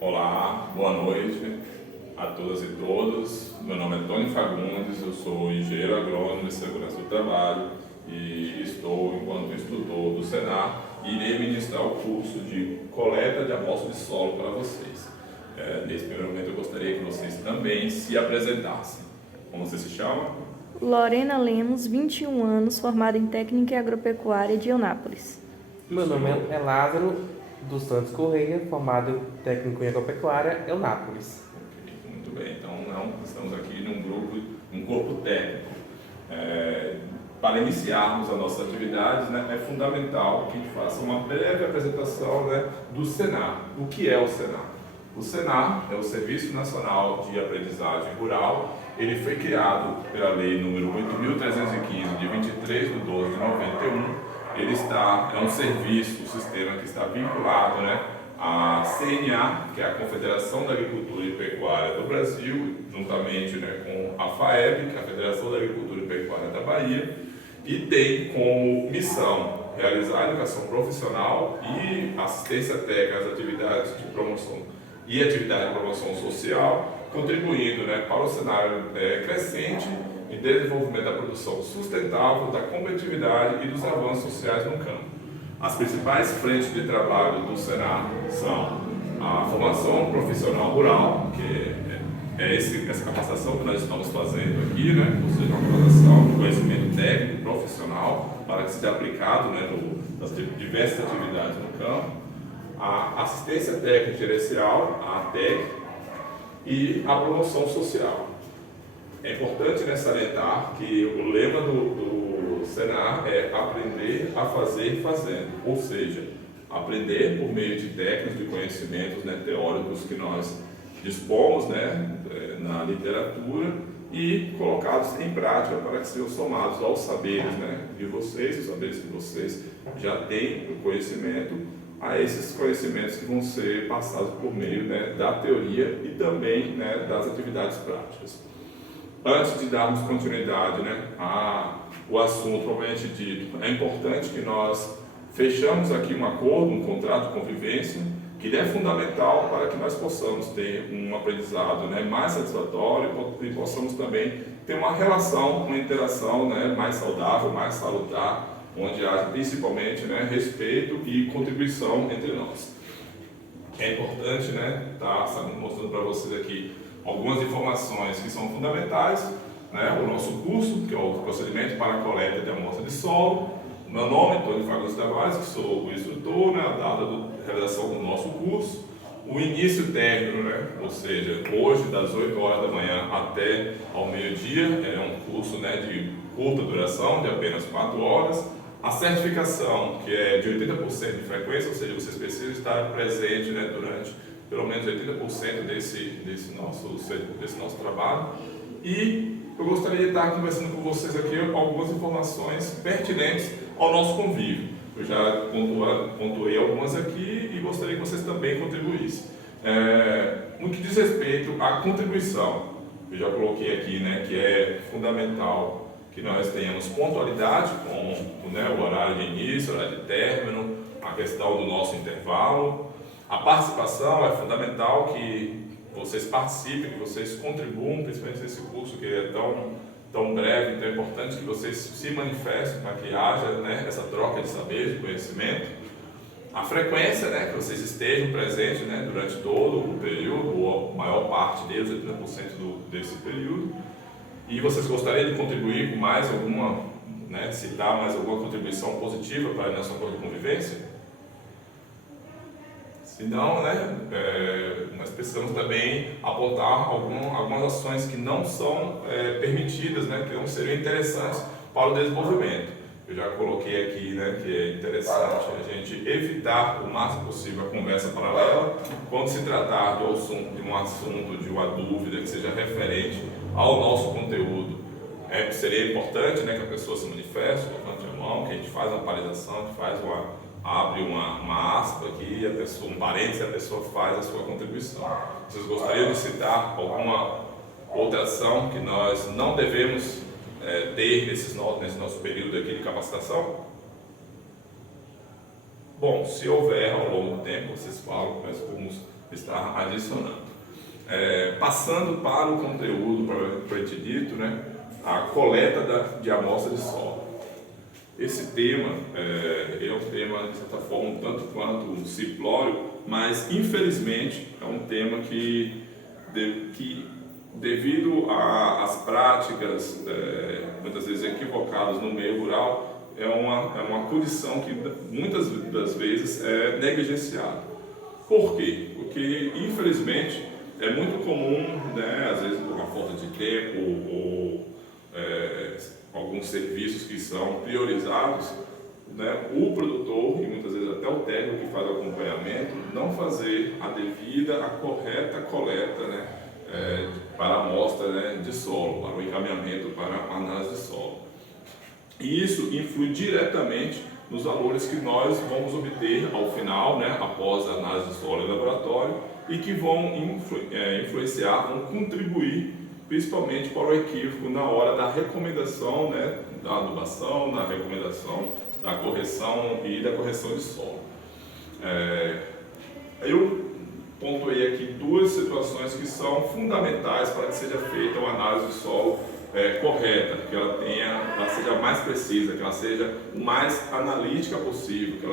Olá, boa noite a todas e todos. Meu nome é Tony Fagundes, eu sou engenheiro agrônomo de segurança do trabalho e estou, enquanto instrutor do Senar, irei ministrar o curso de coleta de amostra de solo para vocês. Nesse primeiro momento eu gostaria que vocês também se apresentassem. Como você se chama? Lorena Lemos, 21 anos, formada em Técnica em Agropecuária de Eunápolis. Meu nome é Lázaro dos Santos Correia, formado técnico em agropecuária, Eunápolis. Ok, muito bem, então estamos aqui num grupo, um corpo técnico. Para iniciarmos as nossas atividades, né, é fundamental que a gente faça uma breve apresentação, né, do Senar. O que é o Senar? O Senar é o Serviço Nacional de Aprendizagem Rural. Ele foi criado pela Lei número 8.315, de 23 de 12 de 91. Ele é um serviço, um sistema que está vinculado, né, à CNA, que é a Confederação da Agricultura e Pecuária do Brasil, juntamente, né, com a FAEB, que é a Federação da Agricultura e Pecuária da Bahia, e tem como missão realizar a educação profissional e assistência técnica às atividades de promoção e atividade de promoção social, contribuindo, né, para o cenário crescente e desenvolvimento da produção sustentável, da competitividade e dos avanços sociais no campo. As principais frentes de trabalho do Senar são a formação profissional rural, que essa capacitação que nós estamos fazendo aqui, né? Ou seja, uma capacitação de conhecimento técnico, profissional, para que seja aplicado, né, nas diversas atividades no campo. A assistência técnica gerencial, a ATEC, e a promoção social. É importante, né, salientar que o lema do Senar é aprender a fazer fazendo, ou seja, aprender por meio de técnicas, de conhecimentos, né, teóricos que nós dispomos, né, na literatura e colocados em prática para que sejam somados aos saberes, né, de vocês, os saberes que vocês já têm, o conhecimento, a esses conhecimentos que vão ser passados por meio, né, da teoria e também, né, das atividades práticas. Antes de darmos continuidade, né, ao assunto propriamente dito, é importante que nós fechamos aqui um acordo, um contrato de convivência, que é fundamental para que nós possamos ter um aprendizado, né, mais satisfatório e possamos também ter uma relação, uma interação, né, mais saudável, mais salutar, onde haja principalmente, né, respeito e contribuição entre nós. É importante, né, estar mostrando para vocês aqui algumas informações que são fundamentais, né, o nosso curso, que é o procedimento para a coleta de amostra de solo. O meu nome é Tony Fagundes Tavares, que sou o instrutor, né, a data de realização do nosso curso, o início término, né, ou seja, hoje das 8 horas da manhã até ao meio-dia, é um curso, né, de curta duração, de apenas 4 horas. A certificação, que é de 80% de frequência, ou seja, vocês precisam estar presentes, né, durante pelo menos 80% desse nosso trabalho. E eu gostaria de estar conversando com vocês aqui algumas informações pertinentes ao nosso convívio. Eu já pontuei algumas aqui e gostaria que vocês também contribuíssem. No que diz respeito à contribuição, eu já coloquei aqui, né, que é fundamental que nós tenhamos pontualidade com, né, o horário de início, o horário de término, a questão do nosso intervalo. A participação é fundamental que vocês participem, que vocês contribuam, principalmente nesse curso que é tão breve, então é importante que vocês se manifestem para que haja, né, essa troca de saber, de conhecimento. A frequência, né, que vocês estejam presentes, né, durante todo o período, ou a maior parte deles, 80% desse período. E vocês gostariam de contribuir com mais alguma, né, citar mais alguma contribuição positiva para a nossa convivência? Se não, né, nós precisamos também apontar algumas ações que não são permitidas, né, que não seriam interessantes para o desenvolvimento. Eu já coloquei aqui, né, que é interessante a gente evitar o máximo possível a conversa paralela quando se tratar de um assunto, de uma dúvida que seja referente ao nosso conteúdo. Seria importante, né, que a pessoa se manifeste, levante a mão, que a gente faz uma paralisação, que abre uma aspa aqui, um parênteses, a pessoa faz a sua contribuição. Vocês gostariam de citar alguma outra ação que nós não devemos ter nesse nosso período aqui de capacitação? Bom, se houver ao longo do tempo, vocês falam, nós fomos estar adicionando. Passando para o conteúdo propriamente dito, né, a coleta de amostra de solo. Esse tema é um tema, de certa forma, um tanto quanto simplório, mas infelizmente é um tema que devido às práticas muitas vezes equivocadas no meio rural, é uma condição que muitas das vezes é negligenciada. Por quê? Porque infelizmente é muito comum, né, às vezes por uma falta de tempo ou alguns serviços que são priorizados, né, o produtor e muitas vezes até o técnico que faz o acompanhamento não fazer a correta coleta, né, para a amostra, né, de solo, para o encaminhamento para a análise de solo. E isso influi diretamente nos valores que nós vamos obter ao final, né, após a análise de solo em laboratório, e que vão influenciar, vão contribuir principalmente para o equívoco na hora da recomendação, né, da adubação, na recomendação da correção e da correção de solo. Eu pontuei aqui duas situações que são fundamentais para que seja feita uma análise de solo correta, que ela seja mais precisa, que ela seja o mais analítica possível, que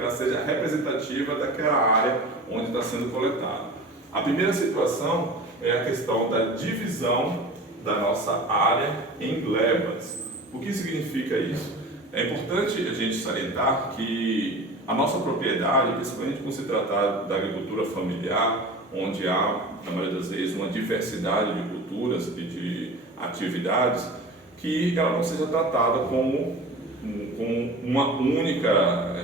ela seja representativa daquela área onde está sendo coletada. A primeira situação é a questão da divisão da nossa área em glebas. O que significa isso? É importante a gente salientar que a nossa propriedade, principalmente por se tratar da agricultura familiar, onde há, na maioria das vezes, uma diversidade de culturas e de atividades, que ela não seja tratada como uma única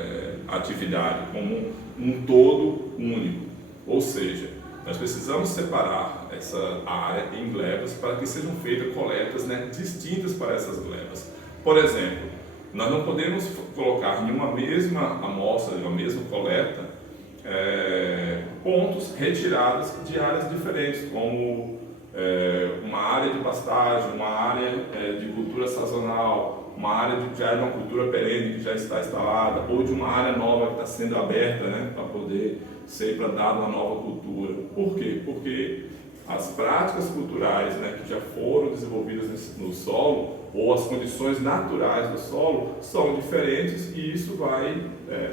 atividade, como um todo único. Ou seja, nós precisamos separar essa área em glebas para que sejam feitas coletas, né, distintas para essas glebas. Por exemplo, nós não podemos colocar em uma mesma amostra, em uma mesma coleta, pontos retirados de áreas diferentes, como uma área de pastagem, uma área de cultura sazonal, uma área de uma cultura perene que já está instalada, ou de uma área nova que está sendo aberta, né, para poder ser implantada uma nova cultura. Por quê? Porque as práticas culturais, né, que já foram desenvolvidas no solo, ou as condições naturais do solo, são diferentes, e isso vai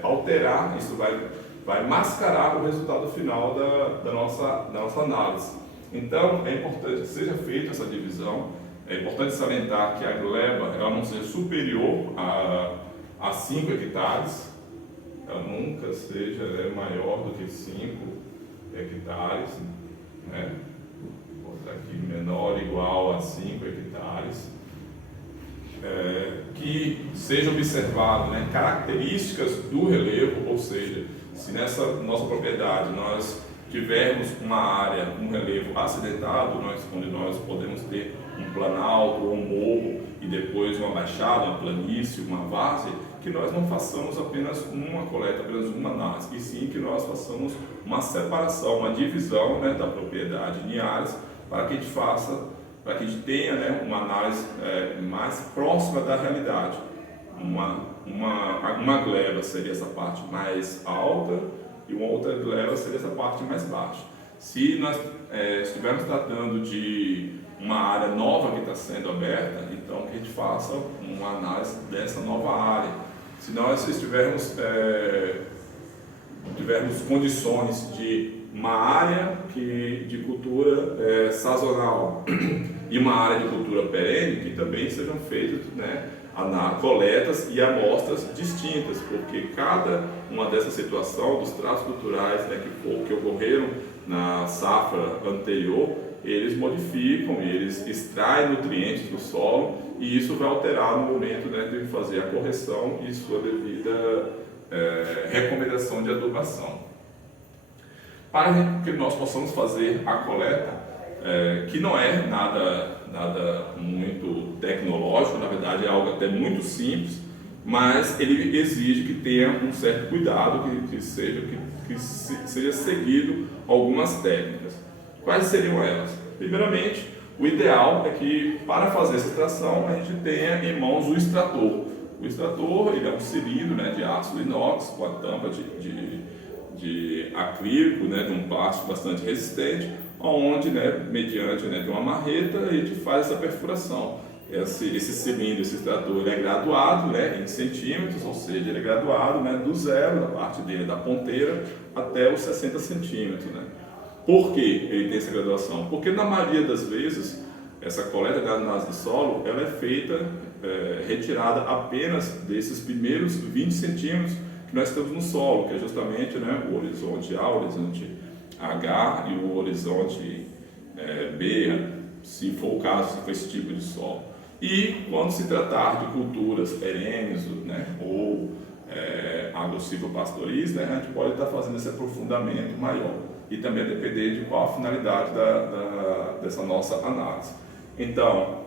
alterar, isso vai mascarar o resultado final da nossa análise. Então, é importante que seja feita essa divisão. É importante salientar que a gleba ela não seja superior a 5 hectares, ela nunca seja maior do que 5 hectares, né? Vou botar aqui menor ou igual a 5 hectares. Que seja observado, né, características do relevo, ou seja, se nessa nossa propriedade nós tivermos uma área, um relevo acidentado, onde nós podemos ter um planalto ou um morro e depois uma baixada, uma planície, uma várzea, que nós não façamos apenas uma coleta, apenas uma análise, e sim que nós façamos uma separação, uma divisão, né, da propriedade em áreas, para que a gente tenha, né, uma análise mais próxima da realidade. Uma gleba seria essa parte mais alta e uma outra gleba seria essa parte mais baixa. Se nós estivermos tratando de uma área nova que está sendo aberta, então que a gente faça uma análise dessa nova área. Se nós tivermos condições de uma área de cultura sazonal e uma área de cultura perene, que também sejam feitas, né, coletas e amostras distintas, porque cada uma dessas situações, dos traços culturais, né, que ocorreram na safra anterior, eles modificam, eles extraem nutrientes do solo, e isso vai alterar no momento, né, de fazer a correção e sua devida recomendação de adubação. Para que nós possamos fazer a coleta, que não é nada muito tecnológico, na verdade é algo até muito simples, mas ele exige que tenha um certo cuidado, que seja seguido algumas técnicas. Quais seriam elas? Primeiramente, o ideal é que, para fazer essa extração, a gente tenha em mãos o extrator. O extrator, ele é um cilindro, né, de aço inox com a tampa de acrílico, né, de um plástico bastante resistente, onde, né, mediante, né, de uma marreta, a gente faz essa perfuração. Esse cilindro, esse extrator, ele é graduado, né, em centímetros, ou seja, ele é graduado, né, do zero, da parte dele, da ponteira, até os 60 centímetros. Né. Por que ele tem essa graduação? Porque na maioria das vezes, essa coleta de análise de solo, ela é feita, retirada apenas desses primeiros 20 centímetros que nós temos no solo, que é justamente, né, o horizonte A, o horizonte H e o horizonte B, se for o caso, se for esse tipo de solo. E quando se tratar de culturas perenes, né, ou agrossilvopastoris, né, a gente pode estar fazendo esse aprofundamento maior. E também a depender de qual a finalidade dessa nossa análise. Então,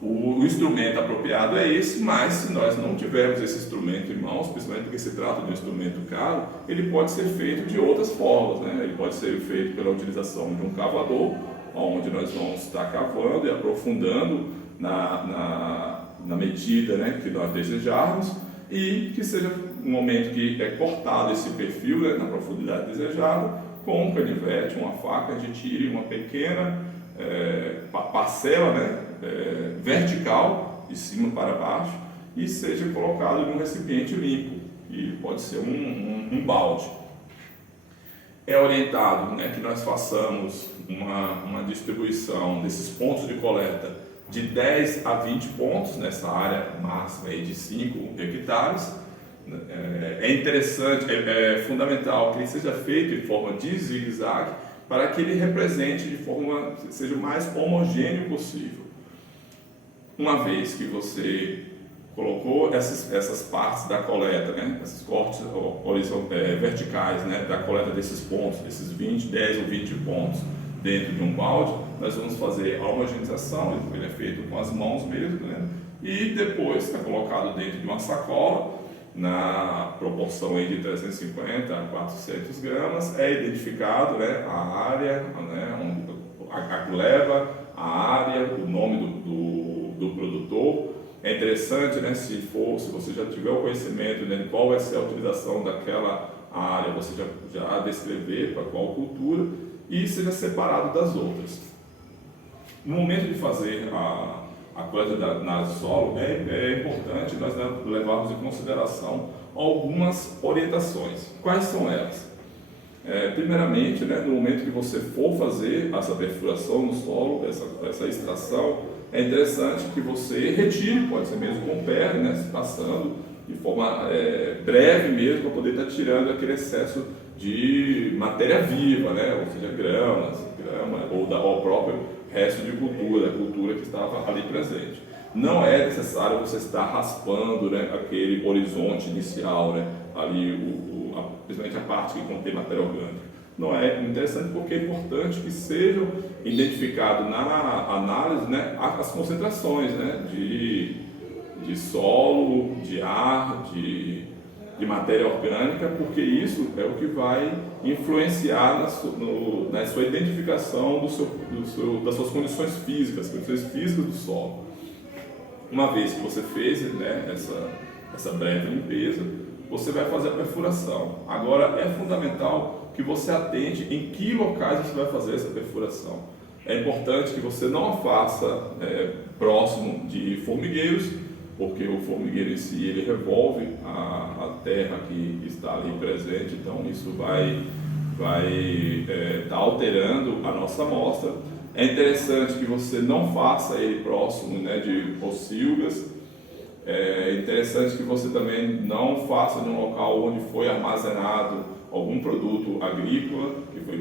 o instrumento apropriado é esse, mas se nós não tivermos esse instrumento em mãos, principalmente porque se trata de um instrumento caro, ele pode ser feito de outras formas, né? Ele pode ser feito pela utilização de um cavador, onde nós vamos estar cavando e aprofundando na medida, né, que nós desejarmos, e que seja um momento que é cortado esse perfil, né, na profundidade desejada, com um canivete, uma faca, a gente tire uma pequena parcela, né, vertical, de cima para baixo, e seja colocado em um recipiente limpo, e pode ser um balde. É orientado, né, que nós façamos uma distribuição desses pontos de coleta de 10 a 20 pontos, nessa área máxima aí de 5 hectares. É interessante, é fundamental que ele seja feito em forma de zigue-zague, para que ele represente de forma, seja o mais homogêneo possível. Uma vez que você colocou essas partes da coleta, né, esses cortes verticais, né, da coleta desses pontos, desses 10 ou 20 pontos dentro de um balde, nós vamos fazer a homogeneização, ele é feito com as mãos mesmo, né, e depois é colocado dentro de uma sacola, na proporção aí de 350 a 400 gramas, é identificado, né, a área, né, a gleba, a área, o nome do produtor. É interessante, né, se você já tiver o conhecimento, né, de qual vai ser a utilização daquela área, você já descrever para qual cultura e seja separado das outras. No momento de fazer a coleta da análise de solo, é importante nós levarmos em consideração algumas orientações. Quais são elas? Primeiramente, né, no momento que você for fazer essa perfuração no solo, essa extração, é interessante que você retire, pode ser mesmo com o pé, né, passando de forma breve mesmo, para poder estar tirando aquele excesso de matéria viva, né, ou seja, grama ou o próprio resto de cultura, a cultura que estava ali presente. Não é necessário você estar raspando, né, aquele horizonte inicial, né, ali, principalmente a parte que contém matéria orgânica. Não é interessante porque é importante que sejam identificados na análise, né, as concentrações, né, de solo, de ar, de matéria orgânica, porque isso é o que vai influenciar na sua identificação das suas condições físicas do solo. Uma vez que você fez, né, essa breve limpeza, você vai fazer a perfuração. Agora, é fundamental que você atente em que locais você vai fazer essa perfuração. É importante que você não a faça próximo de formigueiros, porque o formigueiro em si ele revolve a terra que está ali presente, então isso vai estar alterando a nossa amostra. É interessante que você não faça ele próximo, né, de pocilgas. É interessante que você também não faça em um local onde foi armazenado algum produto agrícola que foi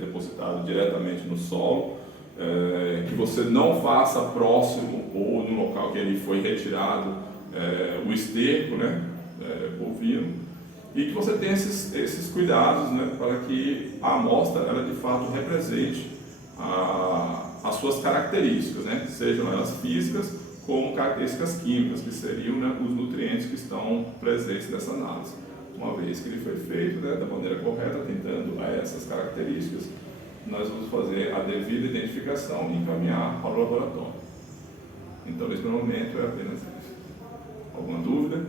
depositado diretamente no solo. Que você não faça próximo ou no local que ele foi retirado o esterco, né, bovino, e que você tenha esses cuidados, né, para que a amostra ela de fato represente as suas características, né, sejam elas físicas como características químicas, que seriam, né, os nutrientes que estão presentes nessa análise. Uma vez que ele foi feito, né, da maneira correta, atendendo a essas características, nós vamos fazer a devida identificação e encaminhar para o laboratório. Então, nesse momento, é apenas isso. Alguma dúvida?